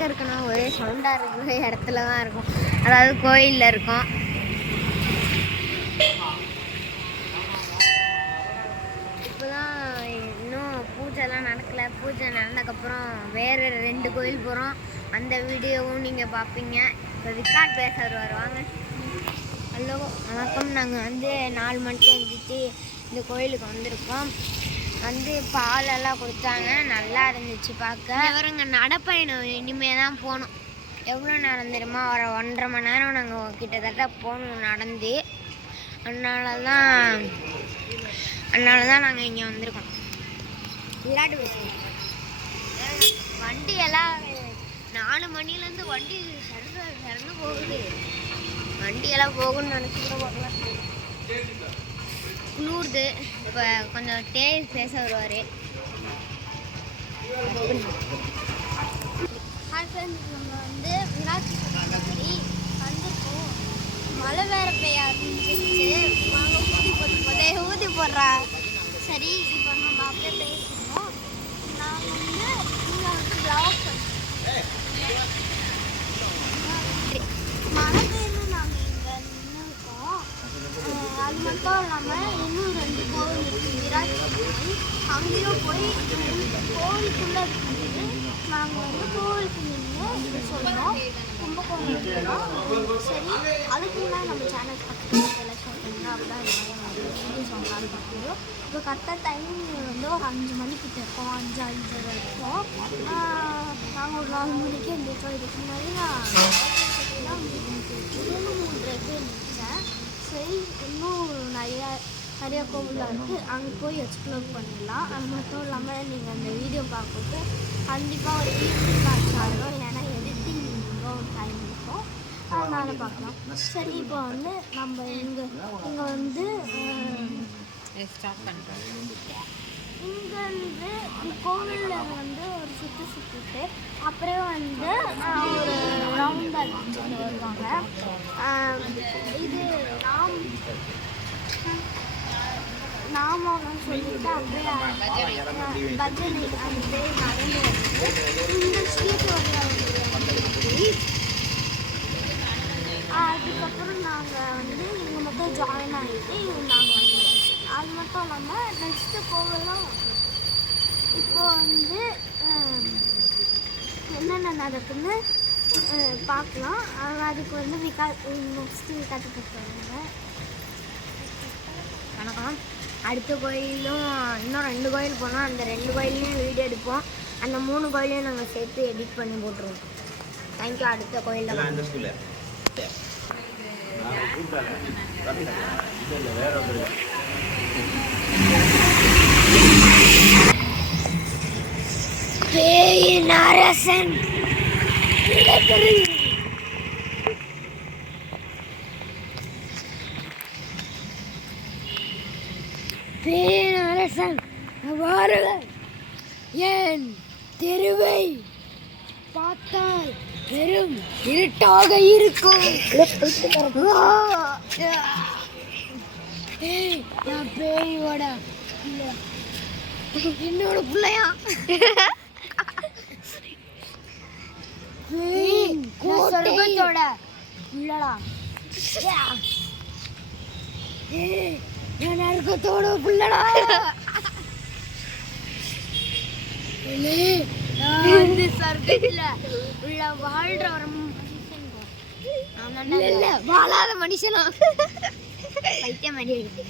எங்கே இருக்கணும் ஒரே சவுண்டாக இருக்கிற இடத்துல தான் இருக்கும், அதாவது கோயிலில் இருக்கும். இப்போதான் இன்னும் பூஜைலாம் நடக்கலை. பூஜை நடந்ததுக்கப்புறம் வேறு 2 கோயில் போகிறோம். அந்த வீடியோவும் நீங்கள் பார்ப்பீங்க. இப்போ விக்காட் பேச வருவாங்க. ஹலோ வணக்கம். நாங்கள் 4 மணிக்கு எழுந்திரிச்சு இந்த கோயிலுக்கு வந்திருக்கோம். பாலெல்லாம் கொடுத்தாங்க, நல்லா இருந்துச்சு பார்க்க. இவருங்க நடப்பயணம் இனிமேல் தான் போகணும். எவ்வளோ நேரம் தெரியுமா? ஒரு 1.5 மணி நேரம் நாங்கள் கிட்டத்தட்ட போகணும் நடந்து. அதனால தான் நாங்கள் இங்கே வந்திருக்கோம். விளையாட்டு பேசுவோம். வண்டியெல்லாம் 4 மணிலேருந்து வண்டி சரன்னு போகுது. வண்டியெல்லாம் போகுன்னு நினச்சிக்கிற போகல. குளிர்து. இப்போ கொஞ்சம் பேச வருவார். நம்ம விராட்சி வந்திருக்கோம். மழை வேற பெய்ய ஆரம்பிச்சிருச்சு. வாங்க ஊதி போடுறா. சரி, இப்போ நம்ம அப்படியே பேசணும். நாங்கள் இங்கே பிளாக் பண்ணுறோம். மழை பெய்யணும். நாங்கள் இங்கே நின்று இருக்கோம். அது மட்டும் இல்லாமல் இன்னும் 2 கோவில் இருக்குது. விராட்சி கோவில். அங்கேயும் போய் கோவிலுக்குள்ளே இருக்குது. நாங்கள் கோவிலுக்கு நின்று சொல்கிறோம். கும்பகோணம் சரி, அதுக்கு தான் நம்ம சேனல் பக்கத்தில் சொல்கிறீங்க. அப்படிதான் சொல்லலான்னு பார்க்குறோம். இப்போ கரெக்டாக டைமிங் ஒரு 5 மணிக்கிட்ட இருக்கோம். 5:30 வரைக்கும். நாங்கள் ஒரு 4 மணிக்கு இருந்துச்சோம். இதுக்கு முன்னாடி நான் 3:30 இருந்துச்சேன். சரி, இன்னும் நிறையா கோவிலாக இருக்குது. அங்கே போய் எக்ஸ்ப்ளோர் பண்ணிடலாம். அது மட்டும் இல்லாமல் நீங்கள் அந்த வீடியோ பார்க்குறது கண்டிப்பாக ஒரு ஈவினிங் மேட்ச் ஆகிடும். ஏன்னா எடிட்டிங் ஒரு டைம் இருக்கும், அதனால் பார்க்கலாம். சரி, இப்போ நம்ம இங்கே ஸ்டாப் பண்ணுறோம். இங்கேருந்து கோவிலில் ஒரு சுற்றிட்டு அப்புறம் ஒரு ரவுண்ட் அடிச்சுட்டு வருவாங்க. இது நாமன்னு சொல்லிட்டு அப்படியே பஜனை அந்த பேர் நடந்து வருது. இந்த ஸ்ட்ரீட் அதுக்கப்புறம் நாங்கள் இங்கே மட்டும் ஜாயின் ஆகிட்டு நாங்கள் வந்துடுவோம். அது மட்டும் இல்லாமல் நெக்ஸ்ட்டு கோவிலும் இப்போ என்னென்ன நடக்குதுன்னு பார்க்கலாம். அதுக்கு நெக்ஸ்ட்டு விக்காட்டு கொடுத்துருவாங்க. வணக்கம். அடுத்த கோயிலும் இன்னும் 2 கோயில் போனோம். அந்த 2 கோயிலையும் வீடியோ எடுப்போம். அந்த 3 கோயிலையும் நாங்கள் சேர்த்து எடிட் பண்ணி போட்டுருவோம். தேங்க்யூ. அடுத்த கோயிலில் பேயின் அரசன் பேரரசன் வாருங்கள். என் தெருவை பார்த்தால் பெரும் இருட்டாக இருக்கும். நான் பேயோட என்னோட பிள்ளையா சொர்க்கத்தோட பிள்ளடா. நான் நரகத்தோட பிள்ளடா. சொர்க்கத்துல உள்ள வாழ்ற ஒரு மனுஷன், வாழாத மனுஷனா பைத்தியம் மாதிரி இருக்கு.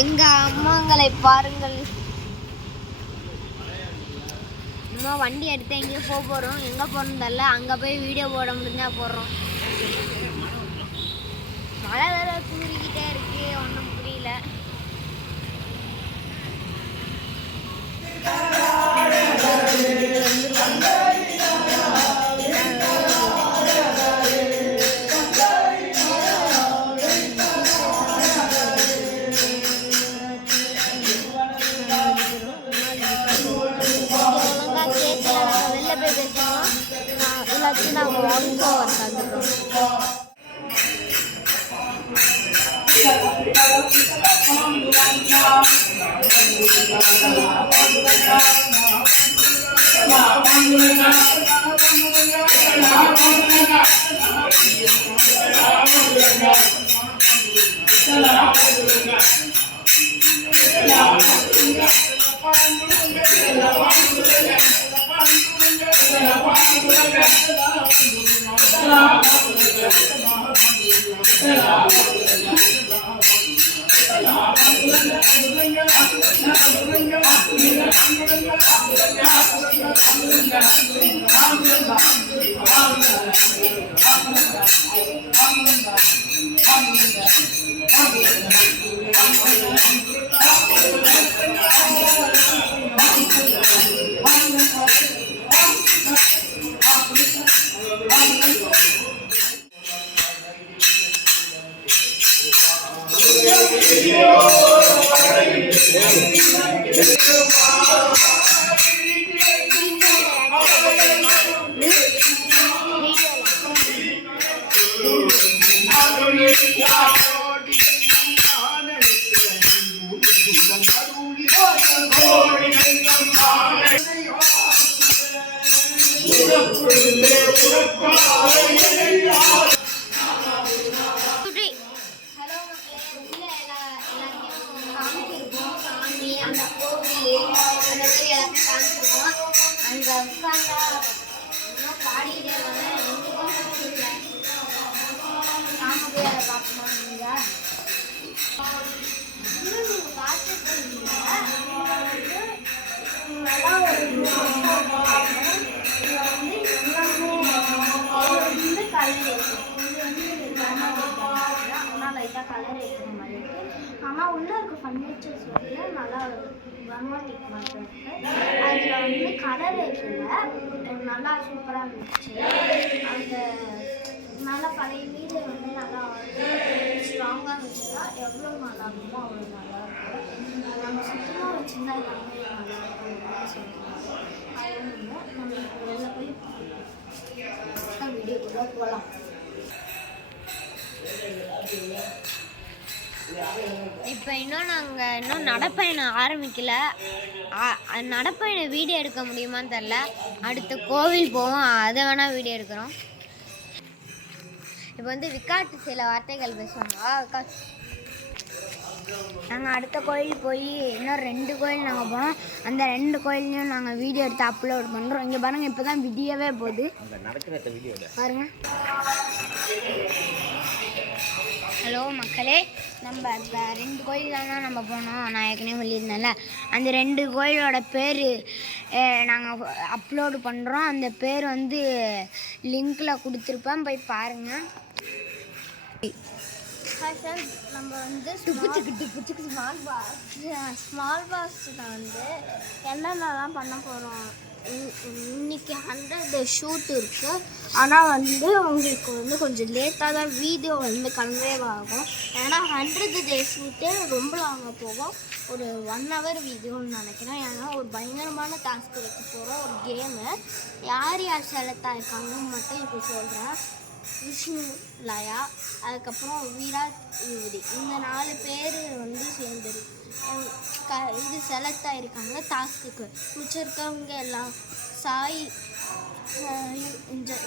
எங்க அம்மாங்களை பாருங்கள். இன்னும் வண்டி எடுத்து எங்கேயும் போகிறோம். எங்கே போகிறோம் தெரியல. அங்கே போய் வீடியோ போட முடிஞ்சா போடுறோம். மழை வேற தூரிக்கிட்டே இருக்கு, ஒன்றும் புரியல. எல்லாத்தையும் நாங்கள் வாங்கி வந்துடுறோம். ஆனால் உள்ளே இருக்க ஃபர்னிச்சர்ஸ் வந்து நல்லா பிரம்மாண்டிக் மாட்டேன். அதில் வந்து கலர் வைக்கல, நல்லா சூப்பராக இருந்துச்சு. அந்த நல்லா பழைய வீடு வந்து நல்லா ஸ்ட்ராங்காக வச்சுருந்தா எவ்வளோ நல்லா இருக்குமோ அவ்வளோ நல்லா இருக்கும். நம்ம சுத்தமாக வச்சுருந்தா எல்லாமே நல்லா இருக்கும் சொல்லுவாங்க. அது நம்ம இப்போ வெளில போய் வீடியோக்குள்ளே போகலாம். இப்போ நாங்கள் நடைப்பயணம் ஆரம்பிக்கல. நடைப்பயணம் வீடியோ எடுக்க முடியுமான்னு தெரில. அடுத்த கோவில் போவோம், அதை வேணால் வீடியோ எடுக்கிறோம். இப்போ வந்து விக்காட்டு சில வார்த்தைகள் பேசுவாங்க. நாங்கள் அடுத்த கோயில் போய் இன்னும் 2 கோயில் நாங்கள் போனோம். அந்த 2 கோயிலையும் நாங்கள் வீடியோ எடுத்து அப்லோட் பண்ணுறோம். இங்கே பாருங்கள், இப்போ தான் விடியவே போகுது பாருங்கள். ஹலோ மக்களே, நம்ம இப்போ 2 கோயில் தான் நம்ம போனோம். நான் ஏற்கனவே சொல்லியிருந்தேன்ல, அந்த 2 கோயிலோட பேர் நாங்கள் அப்லோடு பண்ணுறோம். அந்த பேர் வந்து லிங்க்கில் கொடுத்துருப்பேன், போய் பாருங்கள். நம்ம வந்து ஸ்மால் பாக்ஸில் வந்து என்னென்னலாம் பண்ண போகிறோம். இன்னைக்கு 100 ஷூட் இருக்குது. ஆனால் வந்து உங்களுக்கு வந்து கொஞ்சம் லேட்டாக தான் வீடியோ வந்து கன்வே ஆகும். ஏன்னா 100 டே ஷூட்டு ரொம்ப லாங்காக போகும். ஒரு 1 ஹவர் வீடியோன்னு நினைக்கிறேன். ஏன்னா ஒரு பயங்கரமான டாஸ்க் வைக்க போகிறோம், ஒரு கேமு. யார் யார் செலக்ட் ஆகிருக்காங்கன்னு மட்டும் இப்போ சொல்கிறேன். விஷ்ணு, லயா, அதுக்கப்புறம் விராட், யுவதி, இந்த 4 பேர் வந்து சேர்ந்துருக்கு. இது செலக்ட் ஆகிருக்காங்க டாஸ்க்குக்கு. மிச்சம் இருக்கவங்க எல்லாம் சாய்,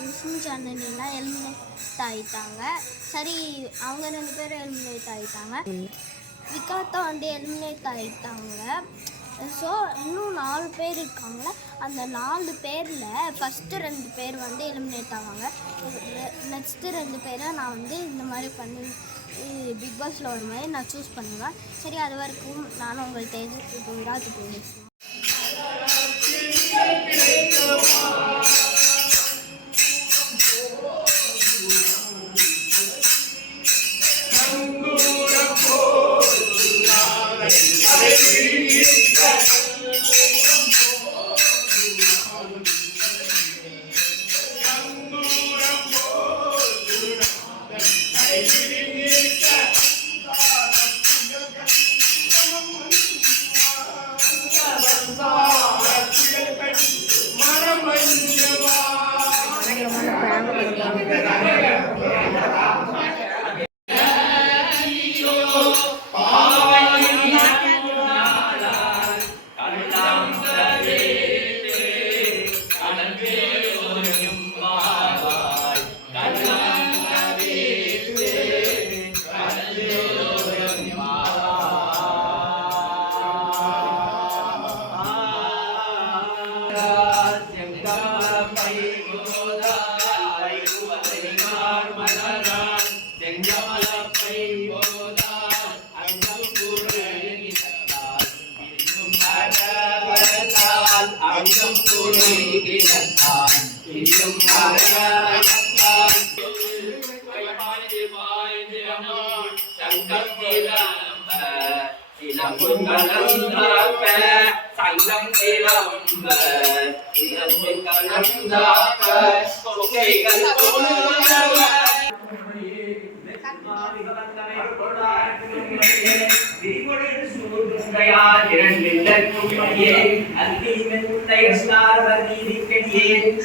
விஷ்ணு, சந்தனிலாம் எலிமினேட் ஆகிட்டாங்க. சரி, அவங்க 2 பேரும் எலிமினேட் ஆகிட்டாங்க. விகாத்தா வந்து எலிமினேட் ஆகிட்டாங்க. ஸோ இன்னும் 4 பேர் இருக்காங்க. அந்த 4 பேரில் ஃபஸ்ட்டு 2 பேர் வந்து எலிமினேட் ஆவாங்க. நெக்ஸ்ட்டு 2 பேரை நான் வந்து இந்த மாதிரி பண்ணி பிக் பாஸில் ஒரு மாதிரி நான் சூஸ் பண்ணுவேன். சரி, அது வரைக்கும் நானும் உங்கள்கிட்ட இப்போ விராட்டு பேசுவேன்.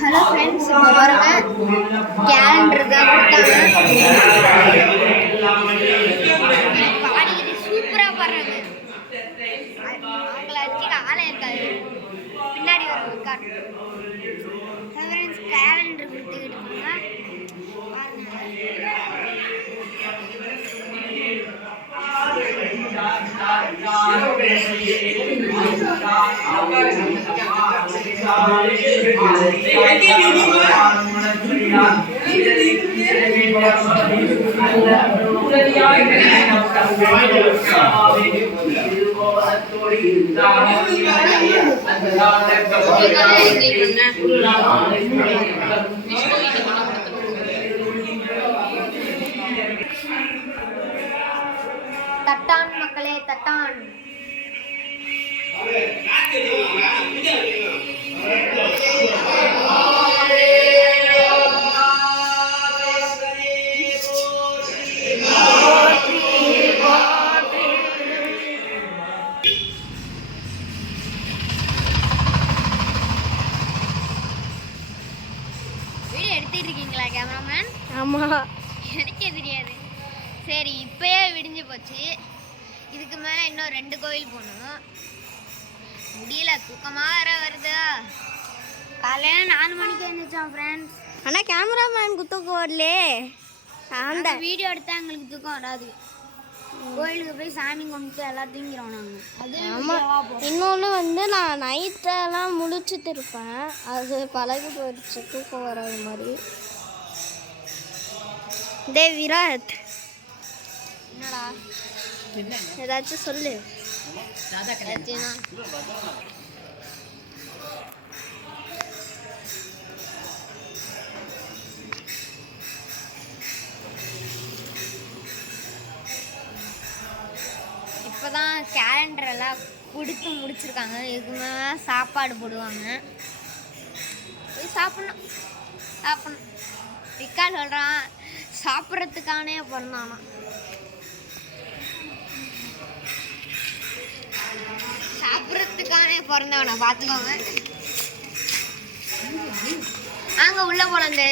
ஹலோ ஃப்ரெண்ட்ஸ், இப்போ பாருங்க கேலண்டர் தான் பாடிக்கிட்டு சூப்பராக பாடுறாங்க. அவங்கள அடிச்சுக்க ஆளே இருக்காது, பின்னாடி வர இருக்காரு. ஃப்ரெண்ட்ஸ் கேலண்டர் கொடுத்துக்கிட்டு தட்டான் மக்களே, தட்டான். வீடியோ எடுத்துட்டு இருக்கீங்களா கேமராமேன்? ஆமா, எனக்கே தெரியாது. சரி, இப்பயே விடிஞ்சு போச்சு. இதுக்கு மேலே இன்னும் 2 கோயில் போகணும். முடியல, தூக்கமாக வேற வருதா. காலையில் 4 மணிக்கு எழுந்திரிச்சோம் ஃப்ரெண்ட்ஸ். ஆனால் கேமராமேனுக்கு தூக்கம் வரலே. அந்த வீடியோ எடுத்தால் எங்களுக்கு தூக்கம் வராது. கோயிலுக்கு போய் சாமி கும்பிட்டு எல்லாம் தூங்கிறோம் நாங்கள். அது ஆமாம். இன்னொன்று வந்து நான் நைட்டெல்லாம் முழிச்சிட்டு இருப்பேன். அது பழகி போயிடுச்சு தூக்கம் வராது மாதிரி. டே விராட், என்னடா ஏதாச்சும் சொல்லு. இப்போதான் கேலண்டர் எல்லாம் கொடுத்து முடிச்சிருக்காங்க. இதுக்கு மேலே சாப்பாடு போடுவாங்க. போய் சாப்பிட்ணும். விக்கா சொல்கிறான் சாப்பிட்றதுக்கானே பிறந்தானா. சாப்பிட்றதுக்கானே பிறந்தவனை பார்த்துக்கோங்க. அங்கே உள்ள போனங்க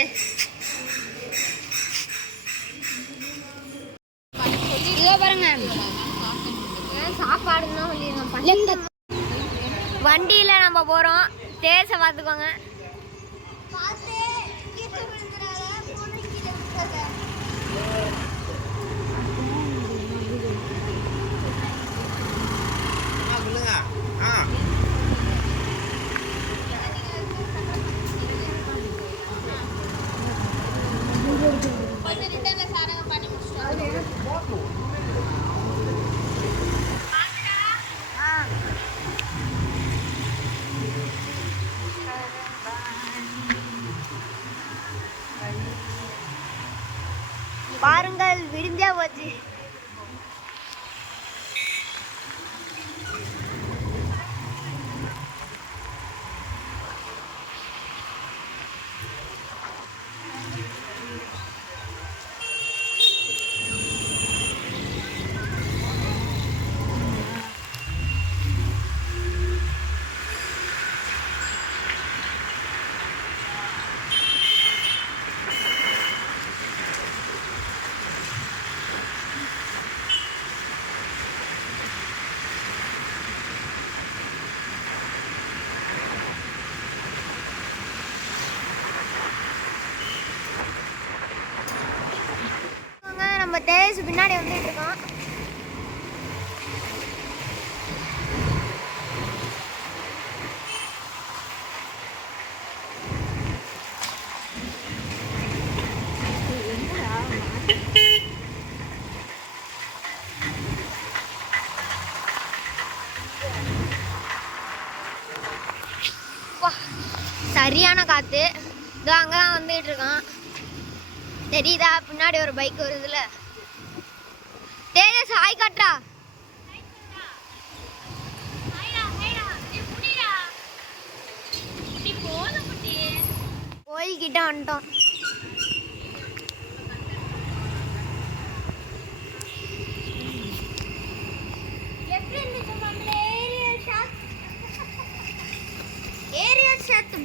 பாருங்க, சாப்பாடுன்னு சொல்லிடுங்க. வண்டியில் நம்ம போகிறோம், தேச பார்த்துக்கோங்க. பாருங்கள், விடிஞ்சா போச்சு. நம்ம தேஸ் பின்னாடி வந்துட்டு இருக்கோம். சரியான காற்று. இதோ அங்கே தான் வந்துகிட்டு இருக்கான். தெரியுதா? பின்னாடி ஒரு பைக் வருதுல்ல. தேஜஸ் ஹாய் காட்டுறா. கோயில்கிட்ட வந்துட்டோம்.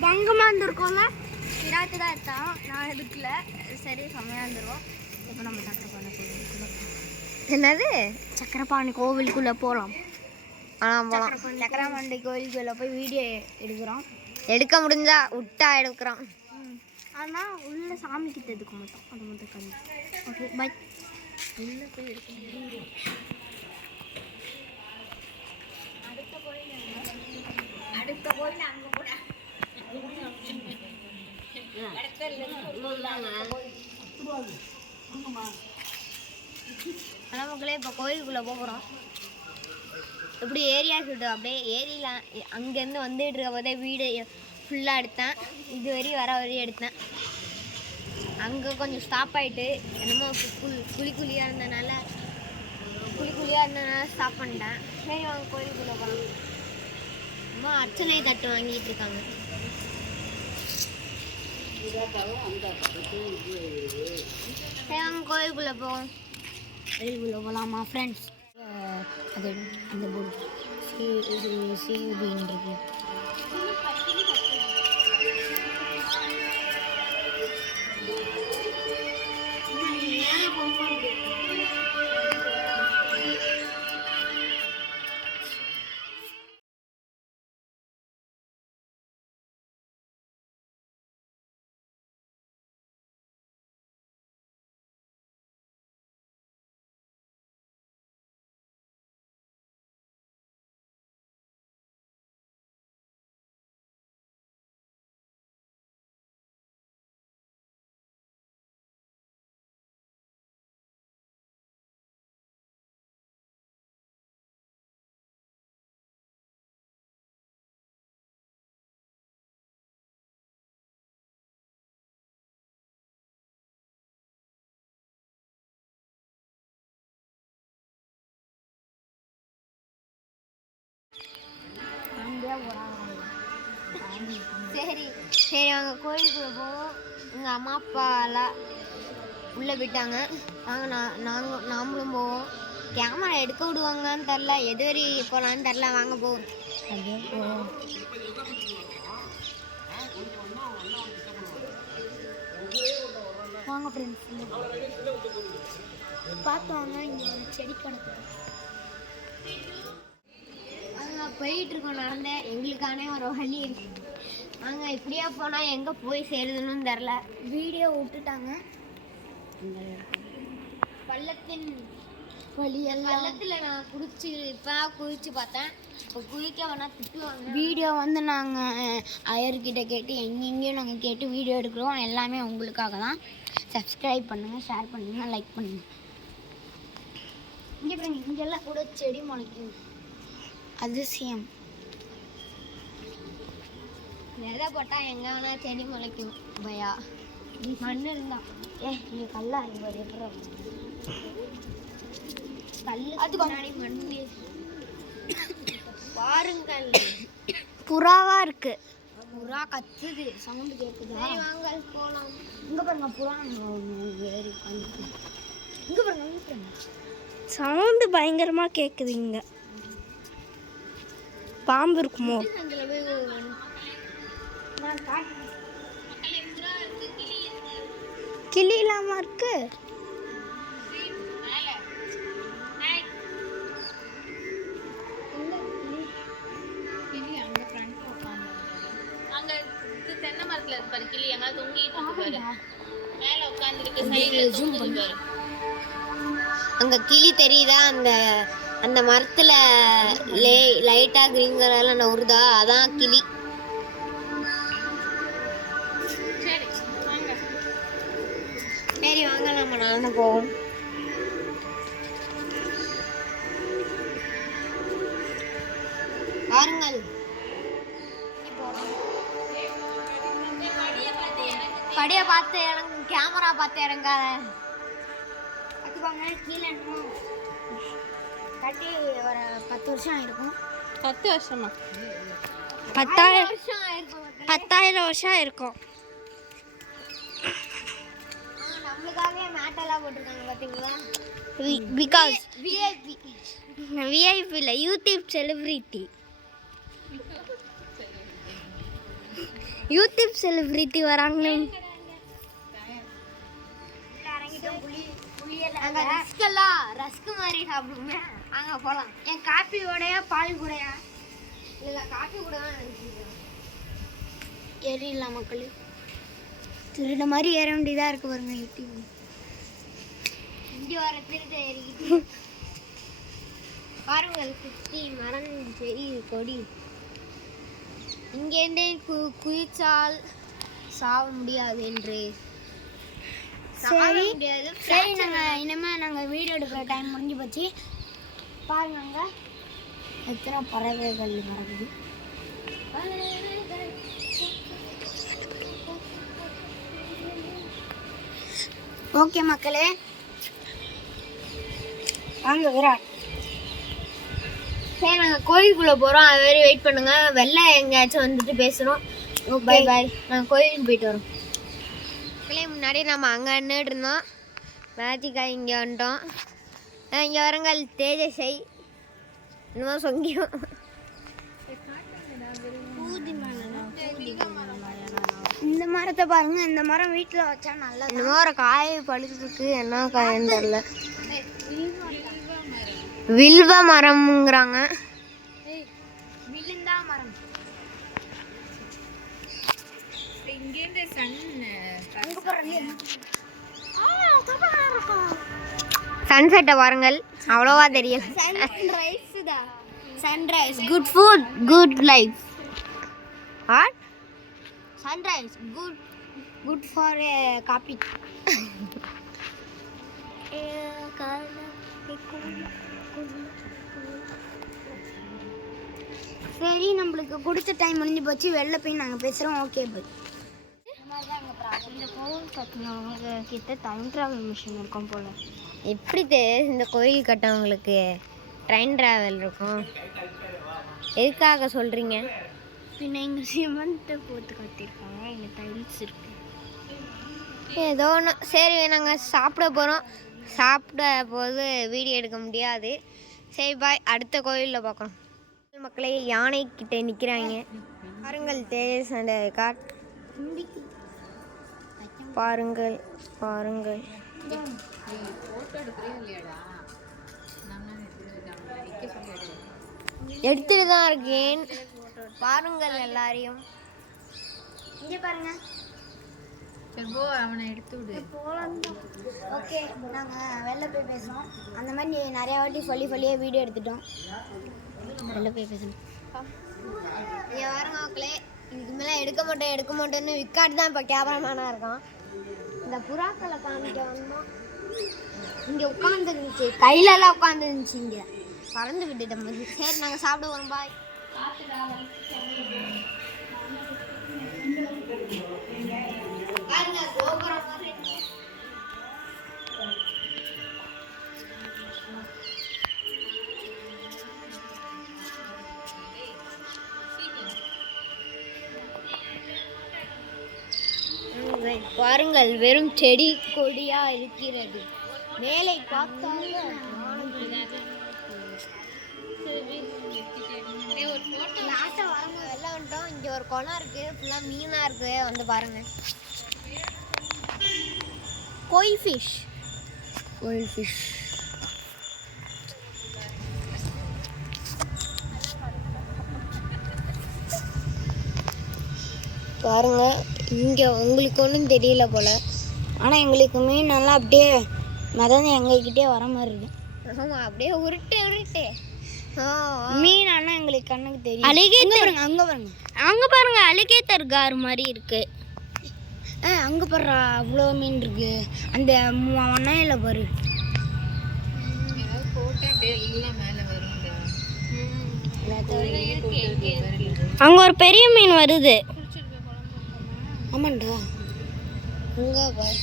பங்கமாக இருந்திருக்கோங்க. விராட்டு தான் எடுத்தான், நான் எதுக்குல. சரி செம்மையாக இருந்துருவோம். இப்போ நம்ம சக்கரப்பாணி கோவிலுக்குள்ளே. என்னது? சக்கரப்பாணி கோவிலுக்குள்ளே போகலாம். போகலாம். சக்கரப்பாண்டி கோவிலுக்குள்ளே போய் வீடியோ எடுக்கிறோம். எடுக்க முடிஞ்சா விட்டா எடுக்கிறோம். ஆனால் உள்ள சாமி கிட்ட எடுக்க மாட்டோம். அது மட்டும் கம்மி. Okay bye. உள்ளே போய் எடுக்க முடியும். அடுத்த கோயில் அங்கே போட மக்களே இப்போ கோயிலுக்குள்ளே போகிறோம். இப்படி ஏரியா ஷூட்டு அப்படியே ஏரியில் அங்கேருந்து வந்துட்டு இருக்க போதே வீடு ஃபுல்லாக எடுத்தேன். இது வரையும் வர வரையும் எடுத்தேன். அங்கே கொஞ்சம் ஸ்டாப் ஆகிட்டு என்னமோ குழியாக இருந்தனால ஸ்டாப் பண்ணிட்டேன். சரி வாங்க கோயிலுக்குள்ளே போகலாம். அம்மா அர்ச்சனை தட்டு வாங்கிட்டு இருக்காங்க. கோயிலுக்குள்ளே போவோம். கோயிலுக்குள்ளே போகலாமா ஃப்ரெண்ட்ஸ்? அது அந்த போர்டு சியூபின்றது. சரி சரி வாங்க கோயிலுக்குள்ளே போவோம். எங்கள் அம்மா அப்பாலாம் உள்ளே போயிட்டாங்க. வாங்க நாமளும் போவோம். கேமரா எடுக்க விடுவாங்கன்னு தெரில, எது வரை போகலான்னு தெரில. வாங்க போவோம். அப்படியே போவோம். வாங்க ஃப்ரெண்ட்ஸ் பார்த்தோன்னா இங்கே ஒரு செடி கிடக்கும். நாங்கள் போயிட்டுருக்கோம் நடந்த. எங்களுக்கானே ஒரு வழி இருக்கு. நாங்கள் இப்படியே போனால் எங்கே போய் சேருதுன்னு தெரில. வீடியோ விட்டுட்டாங்க. பள்ளத்தின் பள்ளத்தில் நான் குதிச்சு பார்த்தேன். இப்போ குதிக்க வேணா திட்டுவாங்க. வீடியோ வந்து நாங்கள் ஐயர்கிட்ட கேட்டு எங்கெங்கேயும் நாங்கள் கேட்டு வீடியோ எடுக்கிறோம். எல்லாமே உங்களுக்காக தான். சப்ஸ்கிரைப் பண்ணுங்கள், ஷேர் பண்ணுங்கள், லைக் பண்ணுங்கள். இங்கெல்லாம் கூட செடி முளைக்கும். அதிசயம். விதை போட்டால் எங்கே வேணா செடி முளைக்கும் பயா. மண் இருந்தா இங்கே கல்லா இருப்பாரு எப்படி கல் அது முன்னாடி மண் பாருங்கள். புறாவா இருக்கு. புறா கத்துது, சவுண்டு கேட்குது. சரி வாங்க போகலாம். இங்கே பாருங்க புறா ஏறி உட்காந்து. இங்கே பாருங்க சவுண்டு பயங்கரமாக கேட்குது. இங்கே பாம்பு இருக்குமோ? கிளி இல்லாம இருக்கு. தென்னை மரத்துல இருப்பாரு கிளி, எங்க தொங்கிட்டு இருப்பாரு. மேல உட்கார்ந்துருக்கு, சைடுல தூங்குது பாரு. அங்க கிளி தெரியுதா? அந்த அந்த மரத்துல லைட்டா கிரீன் கலர்ல நவுறுதா, அதான் கிளி. சரி வாங்க நம்ம நடந்து போவோம். பாருங்கள் படியை பார்த்து இறங்க, கேமரா பார்த்து இறங்காத. கற்றுப்பாங்க கீழே இன்னும் கட்டி ஒரு 10 வருஷம் ஆயிருக்கும். 10 வருஷமா? 10,000 வருஷம் ஆயிருக்கும். 10,000 வருஷம் இருக்கும். நம்மளுக்காகவே மேட்டெல்லாம் போட்டிருக்காங்க பார்த்தீங்களா? Because VIP. விஐபி இல்லை, யூடியூப் செலிபிரிட்டி. யூடியூப் செலிபிரிட்டி வராங்களே. அங்கே ரஸ்கெல்லாம் ரஸ்க்கு மாதிரி சாப்பிடுவோமே, அங்கே போகலாம். என் காப்பி கூடயா பால் கூடயா? இல்லை காஃபி கூட தான் நினைச்சிருக்கேன். ஏறிடலாம் மக்கள். திருட மாதிரி ஏற வேண்டியதாக இருக்கு பாருங்க யூடியூப். இங்கே வர திருத்த ஏறிக்கிட்டு பாருங்கள், சுற்றி மரம், செடி, கொடி. இங்கேருந்தே குதிச்சால் சாக முடியாது என்று. சரி முடியாது. சரி, நாங்கள் இனிமேல் நாங்கள் வீடியோ எடுக்கிற டைம் முடிஞ்சு போச்சு. பாருங்க அங்கே எத்தனை பறவைகள் வருது. ஓகே மக்களே, வாங்க விராட். சரி, நாங்கள் கோயிலுக்குள்ளே போகிறோம். அது வரை வெயிட் பண்ணுங்க. வெளில எங்கேயாச்சும் வந்துட்டு பேசுகிறோம். Bye bye. நாங்கள் கோயிலுக்கு போயிட்டு வரோம். முன்னாடி நம்ம அங்கே நின்றுட்டு இருந்தோம். மேஜிக்கா இங்கே வந்துட்டோம். இங்கே வரங்கள் தேஜஸை இன்னும் சொங்கியும். இந்த மரத்தை பாருங்க, இந்த மரம் வீட்டில் வச்சா நல்லது. இந்த மாதிரி காய் பழுத்துருக்கு. என்ன காயன்னு தெரில. வில்வ மரம்ங்கிறாங்க. விழுந்தா மரம். இங்கேருந்து சன்செட்டை பாருங்கள், அவ்வளோவா தெரியல. சன்ரைஸ் தான். Sunrise good food good life. What? Sunrise good good for coffee. சரி, நம்மளுக்கு கொடுத்த டைம் முடிஞ்சு போச்சு. வெளில போய் நாங்கள் பேசுகிறோம். Okay bye. இந்த கோவில் கட்டினவங்க கிட்ட டைம் ட்ராவல் மிஷின் இருக்கும் போல். எப்படி இந்த கோயில் கட்டவங்களுக்கு ட்ரெயின் ட்ராவல் இருக்கும்? எதுக்காக சொல்கிறீங்க? பின்ன இங்கே சிமெண்ட்டை போட்டு கட்டியிருக்காங்க, இங்கே டைல்ஸ் இருக்கு. ஏதோ ஒன்று. சரி, நாங்கள் சாப்பிட போகிறோம். சாப்பிட போது வீடியோ எடுக்க முடியாது. சரி பாய், அடுத்த கோயிலில் பார்க்குறோம். மக்களே, யானை கிட்ட நிற்கிறாங்க பாருங்கள். தேஜஸ் அந்த காட் பாருங்கள் பாருங்கள். எடுத்துட்டு தான் இருக்கேன். பாருங்கள் எல்லாரையும். இங்கே பாருங்க. அவனை எடுத்து விடு. ஓகே, நாங்கள் வெளில போய் பேசுகிறோம். அந்த மாதிரி நிறையா வாட்டி சொல்லியே வீடியோ எடுத்துட்டோம். வெளில போய் பேசணும். இங்கே பாருங்க மக்களே, இதுக்கு மேலே எடுக்க மாட்டேன்னு விக்காட்டு தான் இப்போ கேமராமேனாக இருக்கான். இந்த புறாக்களை காமிக்க வந்தோம். இங்கே உட்காந்துருந்துச்சு, கையிலலாம் உட்காந்துருந்துச்சு. இங்கே பறந்து விட்டுட்டோம். சரி, நாங்கள் சாப்பிட வரோம். பாய். பாருங்க, கோபுரம் மாதிரி இருக்கு. பாருங்கள், வெறும் செடி கொடியா இருக்கிறது. மேலே பார்த்தாங்க வெள்ளம் வந்துட்டோம். இங்க ஒரு குளம் இருக்கு, ஃபுல்லா மீனா இருக்கு. வந்து பாருங்க. கோய் ஃபிஷ். பாருங்க, இங்க உங்களுக்கு ஒன்றும் தெரியல போல. ஆனால் எங்களுக்கு மீன் நல்லா அப்படியே மிதந்து எங்ககிட்டே வர மாதிரி இருக்கு. ஆமா, அப்படியே உருட்டு. மீன் ஆனால் எங்களுக்கு கண்ணுக்கு தெரியும். அலிகேட்டர் அங்கே பாருங்க அலிகேட்டர் கார் மாதிரி இருக்கு. அங்கே பாரு, அவ்வளோ மீன் இருக்கு. அந்த ஒன்னையில் பாரு. அங்கே ஒரு பெரிய மீன் வருது. ஆமாண்டா. இங்க பாரு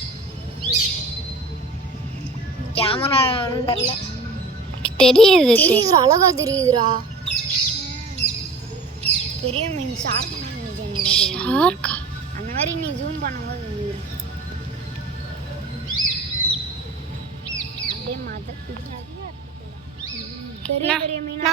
கேமரா தெரியல தெரியுது அழகா தெரியுதுடா பெரிய மீன் ஷார்க்கா அந்த மாதிரி நீ ஜூம் பண்ணும்போது அப்படியே மத பெரிய பெரிய மீன்